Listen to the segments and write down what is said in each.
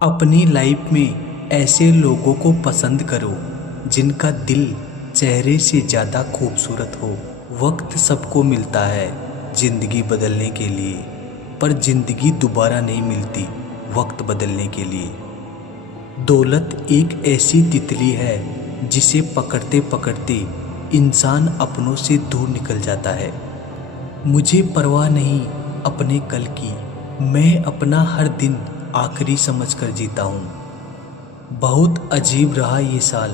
अपनी लाइफ में ऐसे लोगों को पसंद करो जिनका दिल चेहरे से ज़्यादा खूबसूरत हो। वक्त सबको मिलता है ज़िंदगी बदलने के लिए, पर ज़िंदगी दोबारा नहीं मिलती वक्त बदलने के लिए। दौलत एक ऐसी तितली है जिसे पकड़ते पकड़ते इंसान अपनों से दूर निकल जाता है। मुझे परवाह नहीं अपने कल की, मैं अपना हर दिन आखिरी समझकर जीता हूँ। बहुत अजीब रहा ये साल,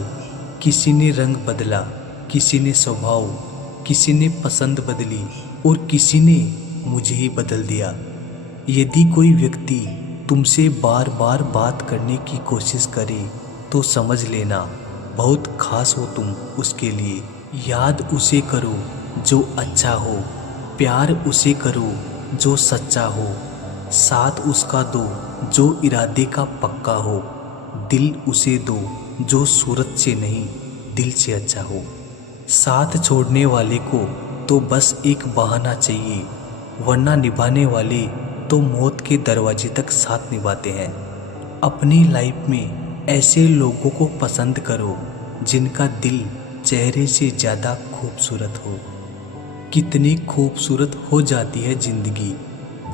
किसी ने रंग बदला, किसी ने स्वभाव, किसी ने पसंद बदली और किसी ने मुझे ही बदल दिया। यदि कोई व्यक्ति तुमसे बार बार बात करने की कोशिश करे तो समझ लेना बहुत खास हो तुम उसके लिए। याद उसे करो जो अच्छा हो, प्यार उसे करो जो सच्चा हो, साथ उसका दो जो इरादे का पक्का हो, दिल उसे दो जो सूरत से नहीं दिल से अच्छा हो। साथ छोड़ने वाले को तो बस एक बहाना चाहिए, वरना निभाने वाले तो मौत के दरवाजे तक साथ निभाते हैं। अपनी लाइफ में ऐसे लोगों को पसंद करो जिनका दिल चेहरे से ज़्यादा खूबसूरत हो। कितनी खूबसूरत हो जाती है ज़िंदगी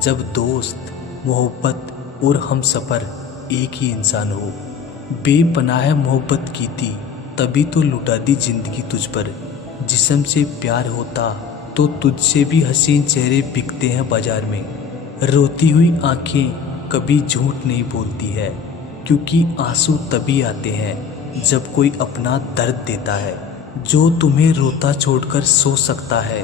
जब दोस्त, मोहब्बत और हमसफ़र एक ही इंसान हो। बेपनाह मोहब्बत की थी तभी तो लुटा दी ज़िंदगी तुझ पर। जिस्म से प्यार होता तो तुझसे भी हसीन चेहरे बिकते हैं बाज़ार में। रोती हुई आंखें कभी झूठ नहीं बोलती है, क्योंकि आंसू तभी आते हैं जब कोई अपना दर्द देता है। जो तुम्हें रोता छोड़कर सो सकता है,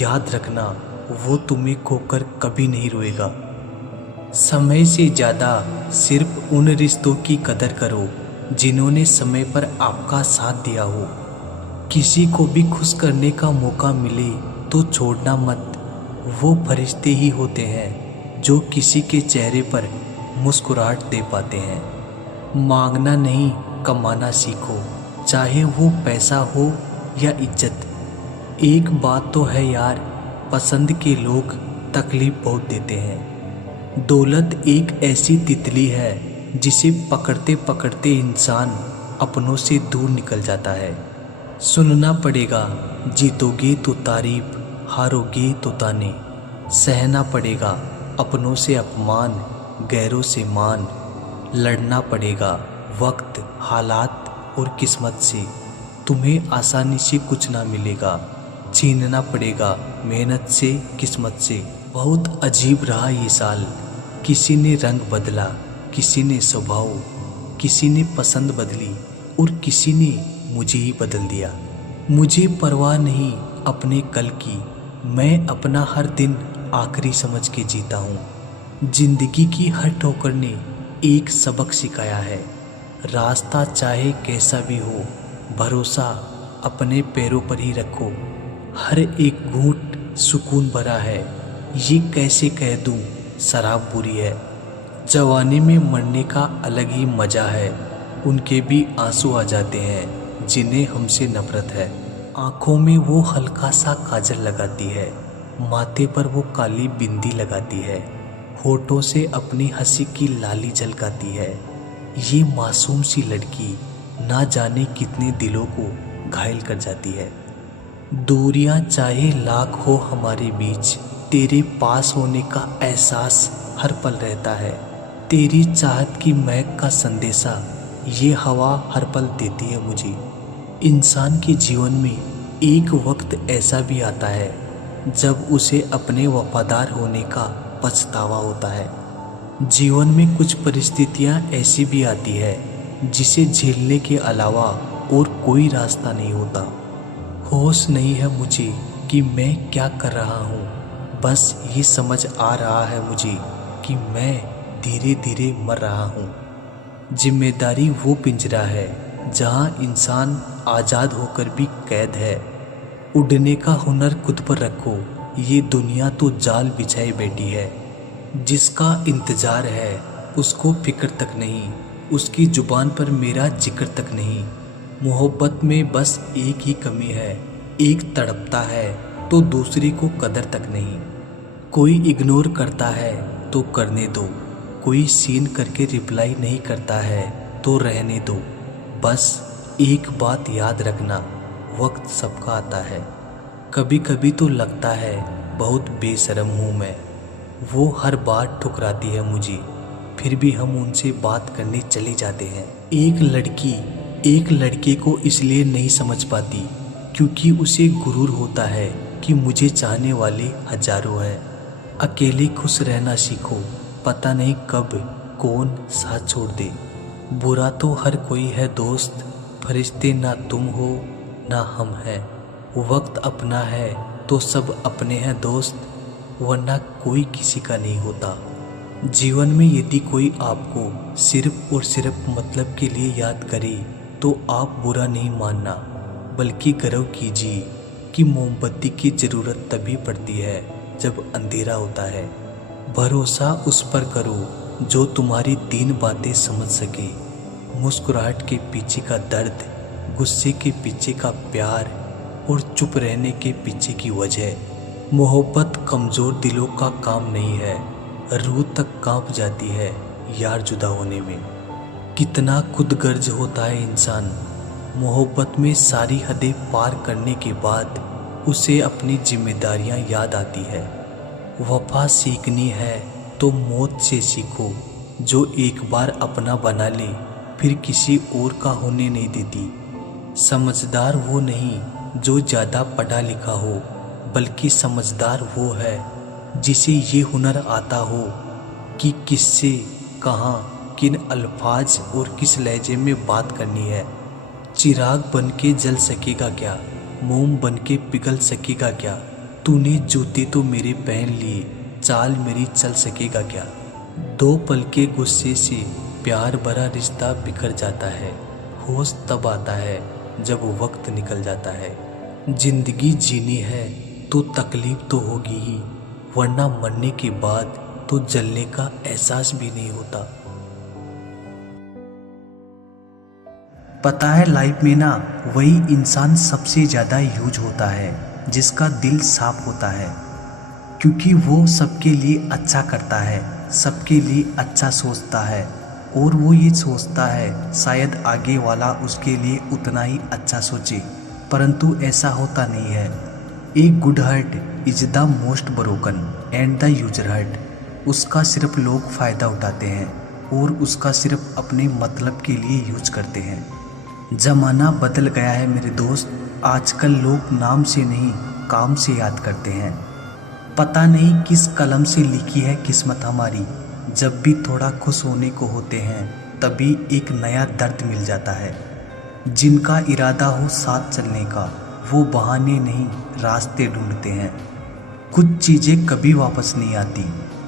याद रखना वो तुम्हें खोकर कभी नहीं रोएगा। समय से ज़्यादा सिर्फ उन रिश्तों की कदर करो जिन्होंने समय पर आपका साथ दिया हो। किसी को भी खुश करने का मौका मिले तो छोड़ना मत, वो फरिश्ते ही होते हैं जो किसी के चेहरे पर मुस्कुराहट दे पाते हैं। मांगना नहीं कमाना सीखो, चाहे वो पैसा हो या इज्जत। एक बात तो है यार, पसंद के लोग तकलीफ बहुत देते हैं। दौलत एक ऐसी तितली है जिसे पकड़ते पकड़ते इंसान अपनों से दूर निकल जाता है। सुनना पड़ेगा जीतोगे तो तारीफ, हारोगे तो ताने। सहना पड़ेगा अपनों से अपमान, गैरों से मान। लड़ना पड़ेगा वक्त, हालात और किस्मत से। तुम्हें आसानी से कुछ ना मिलेगा, छीनना पड़ेगा मेहनत से, किस्मत से। बहुत अजीब रहा ये साल, किसी ने रंग बदला, किसी ने स्वभाव, किसी ने पसंद बदली और किसी ने मुझे ही बदल दिया। मुझे परवाह नहीं अपने कल की, मैं अपना हर दिन आखिरी समझ के जीता हूँ। जिंदगी की हर ठोकर ने एक सबक सिखाया है। रास्ता चाहे कैसा भी हो, भरोसा अपने पैरों पर ही रखो। हर एक घूंट सुकून भरा है, ये कैसे कह दूँ शराब बुरी है। जवानी में मरने का अलग ही मज़ा है, उनके भी आंसू आ जाते हैं जिन्हें हमसे नफरत है। आँखों में वो हल्का सा काजल लगाती है, माथे पर वो काली बिंदी लगाती है, होठों से अपनी हंसी की लाली झलकाती है। ये मासूम सी लड़की ना जाने कितने दिलों को घायल कर जाती है। दूरियां चाहे लाख हो हमारे बीच, तेरे पास होने का एहसास हर पल रहता है। तेरी चाहत की महक का संदेशा ये हवा हर पल देती है मुझे। इंसान के जीवन में एक वक्त ऐसा भी आता है जब उसे अपने वफादार होने का पछतावा होता है। जीवन में कुछ परिस्थितियां ऐसी भी आती है जिसे झेलने के अलावा और कोई रास्ता नहीं होता। होश नहीं है मुझे कि मैं क्या कर रहा हूँ, बस ये समझ आ रहा है मुझे कि मैं धीरे धीरे मर रहा हूँ। जिम्मेदारी वो पिंजरा है जहाँ इंसान आज़ाद होकर भी कैद है। उड़ने का हुनर खुद पर रखो, ये दुनिया तो जाल बिछाए बैठी है। जिसका इंतज़ार है उसको फिक्र तक नहीं, उसकी ज़ुबान पर मेरा जिक्र तक नहीं। मोहब्बत में बस एक ही कमी है, एक तड़पता है तो दूसरे को कदर तक नहीं। कोई इग्नोर करता है तो करने दो, कोई सीन करके रिप्लाई नहीं करता है तो रहने दो। बस एक बात याद रखना, वक्त सबका आता है। कभी कभी तो लगता है बहुत बेशर्म हूँ मैं। वो हर बार ठुकराती है मुझे, फिर भी हम उनसे बात करने चले जाते हैं। एक लड़की एक लड़के को इसलिए नहीं समझ पाती क्योंकि उसे गुरूर होता है कि मुझे चाहने वाले हजारों हैं। अकेले खुश रहना सीखो, पता नहीं कब कौन साथ छोड़ दे। बुरा तो हर कोई है दोस्त, फरिश्ते ना तुम हो ना हम हैं। वक्त अपना है तो सब अपने हैं दोस्त, वरना कोई किसी का नहीं होता। जीवन में यदि कोई आपको सिर्फ और सिर्फ मतलब के लिए याद करे तो आप बुरा नहीं मानना, बल्कि गर्व कीजिए कि मोमबत्ती की ज़रूरत तभी पड़ती है जब अंधेरा होता है। भरोसा उस पर करो जो तुम्हारी 3 बातें समझ सके। मुस्कुराहट के पीछे का दर्द, गुस्से के पीछे का प्यार और चुप रहने के पीछे की वजह। मोहब्बत कमज़ोर दिलों का काम नहीं है, रूह तक कांप जाती है यार जुदा होने में। कितना खुदगर्ज होता है इंसान। मोहब्बत में सारी हदें पार करने के बाद उसे अपनी जिम्मेदारियां याद आती है। वफा सीखनी है तो मौत से सीखो, जो एक बार अपना बना ले फिर किसी और का होने नहीं देती। समझदार वो नहीं जो ज़्यादा पढ़ा लिखा हो, बल्कि समझदार वो है जिसे ये हुनर आता हो कि किससे, कहाँ, किन अल्फाज और किस लहजे में बात करनी है। चिराग बन के जल सकेगा क्या, मोम बन के पिघल सकेगा क्या। तूने जूते तो मेरे पहन लिए, चाल मेरी चल सकेगा क्या। 2 पल के गुस्से से प्यार भरा रिश्ता बिखर जाता है। होश तब आता है जब वक्त निकल जाता है। जिंदगी जीनी है तो तकलीफ तो होगी ही, वरना मरने के बाद तो जलने का एहसास भी नहीं होता। पता है लाइफ में ना वही इंसान सबसे ज़्यादा यूज होता है जिसका दिल साफ होता है, क्योंकि वो सबके लिए अच्छा करता है, सबके लिए अच्छा सोचता है और वो ये सोचता है शायद आगे वाला उसके लिए उतना ही अच्छा सोचे, परंतु ऐसा होता नहीं है। एक good heart is the most broken and the user heart. उसका सिर्फ लोग फ़ायदा उठाते हैं और उसका सिर्फ अपने मतलब के लिए यूज करते हैं। ज़माना बदल गया है मेरे दोस्त, आजकल लोग नाम से नहीं काम से याद करते हैं। पता नहीं किस कलम से लिखी है किस्मत हमारी, जब भी थोड़ा खुश होने को होते हैं तभी एक नया दर्द मिल जाता है। जिनका इरादा हो साथ चलने का वो बहाने नहीं रास्ते ढूंढते हैं। कुछ चीज़ें कभी वापस नहीं आती,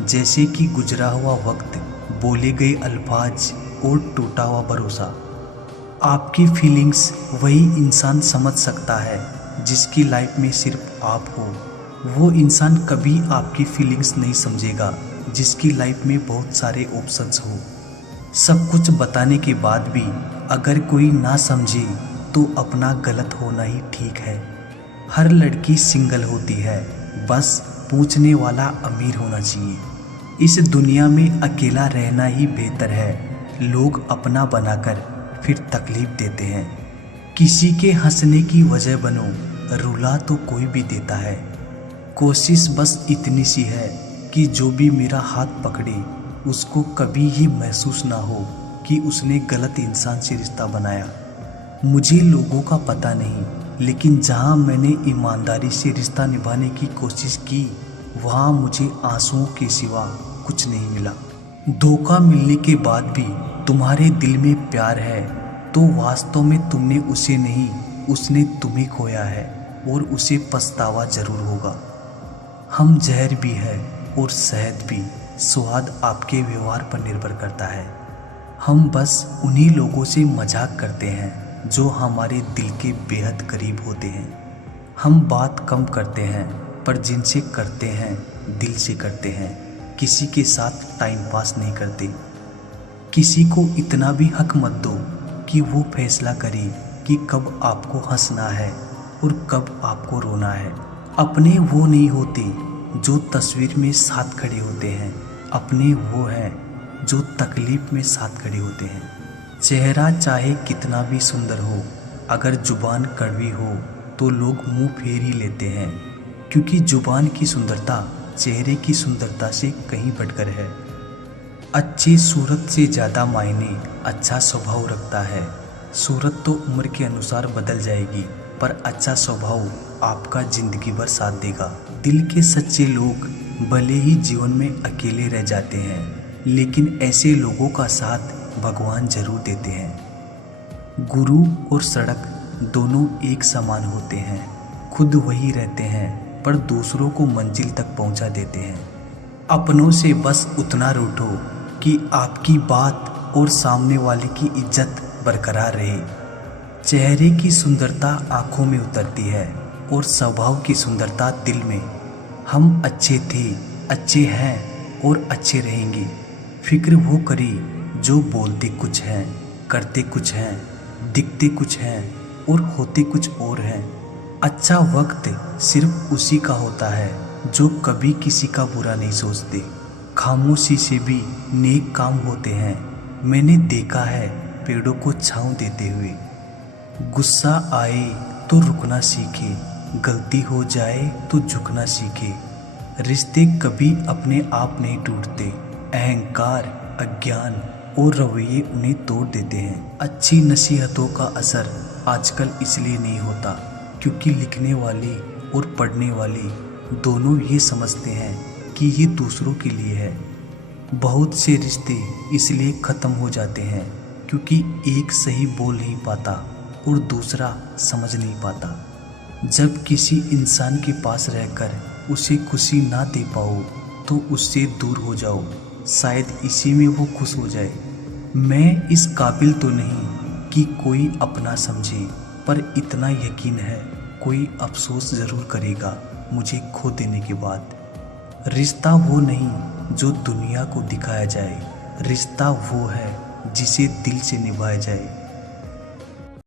जैसे कि गुजरा हुआ वक्त, बोले गए अल्फाज और टूटा हुआ भरोसा। आपकी फीलिंग्स वही इंसान समझ सकता है जिसकी लाइफ में सिर्फ आप हो। वो इंसान कभी आपकी फीलिंग्स नहीं समझेगा जिसकी लाइफ में बहुत सारे ऑप्शंस हो। सब कुछ बताने के बाद भी अगर कोई ना समझे तो अपना गलत होना ही ठीक है। हर लड़की सिंगल होती है, बस पूछने वाला अमीर होना चाहिए। इस दुनिया में अकेला रहना ही बेहतर है। लोग अपना बनाकर फिर तकलीफ देते हैं। किसी के हंसने की वजह बनो, रुला तो कोई भी देता है। कोशिश बस इतनी सी है कि जो भी मेरा हाथ पकड़े उसको कभी ये महसूस ना हो कि उसने गलत इंसान से रिश्ता बनाया। मुझे लोगों का पता नहीं, लेकिन जहाँ मैंने ईमानदारी से रिश्ता निभाने की कोशिश की वहाँ मुझे आंसुओं के सिवा कुछ नहीं मिला। धोखा मिलने के बाद भी तुम्हारे दिल में प्यार है तो वास्तव में तुमने उसे नहीं, उसने तुम्हें खोया है और उसे पछतावा जरूर होगा। हम जहर भी है और शहद भी, स्वाद आपके व्यवहार पर निर्भर करता है। हम बस उन्हीं लोगों से मजाक करते हैं जो हमारे दिल के बेहद करीब होते हैं। हम बात कम करते हैं पर जिनसे करते हैं दिल से करते हैं। किसी के साथ टाइम पास नहीं करते। किसी को इतना भी हक मत दो कि वो फैसला करे कि कब आपको हंसना है और कब आपको रोना है। अपने वो नहीं होते जो तस्वीर में साथ खड़े होते हैं, अपने वो हैं जो तकलीफ में साथ खड़े होते हैं। चेहरा चाहे कितना भी सुंदर हो, अगर जुबान कड़वी हो तो लोग मुंह फेर ही लेते हैं, क्योंकि जुबान की सुंदरता चेहरे की सुंदरता से कहीं बढ़कर है। अच्छी सूरत से ज़्यादा मायने अच्छा स्वभाव रखता है। सूरत तो उम्र के अनुसार बदल जाएगी, पर अच्छा स्वभाव आपका जिंदगी भर साथ देगा। दिल के सच्चे लोग भले ही जीवन में अकेले रह जाते हैं, लेकिन ऐसे लोगों का साथ भगवान जरूर देते हैं। गुरु और सड़क दोनों एक समान होते हैं। खुद वही रहते हैं, पर दूसरों को मंजिल तक पहुंचा देते हैं। अपनों से बस उतना रूठो कि आपकी बात और सामने वाले की इज्जत बरकरार रहे। चेहरे की सुंदरता आंखों में उतरती है और स्वभाव की सुंदरता दिल में। हम अच्छे थे, अच्छे हैं और अच्छे रहेंगे। फिक्र वो करी जो बोलते कुछ हैं, करते कुछ हैं, दिखते कुछ हैं और होते कुछ और हैं। अच्छा वक्त सिर्फ उसी का होता है जो कभी किसी का बुरा नहीं सोचते। खामोशी से भी नेक काम होते हैं। मैंने देखा है पेड़ों को छांव देते हुए। गुस्सा आए तो रुकना सीखे, गलती हो जाए तो झुकना सीखे। रिश्ते कभी अपने आप नहीं टूटते। अहंकार, अज्ञान और रवैये उन्हें तोड़ देते हैं। अच्छी नसीहतों का असर आजकल इसलिए नहीं होता क्योंकि लिखने वाले और पढ़ने वाले दोनों ये समझते हैं कि ये दूसरों के लिए है। बहुत से रिश्ते इसलिए ख़त्म हो जाते हैं क्योंकि एक सही बोल नहीं पाता और दूसरा समझ नहीं पाता। जब किसी इंसान के पास रहकर उसे खुशी ना दे पाओ तो उससे दूर हो जाओ, शायद इसी में वो खुश हो जाए। मैं इस काबिल तो नहीं कि कोई अपना समझे, पर इतना यकीन है कोई अफसोस ज़रूर करेगा मुझे खो देने के बाद। रिश्ता वो नहीं जो दुनिया को दिखाया जाए, रिश्ता वो है जिसे दिल से निभाया जाए।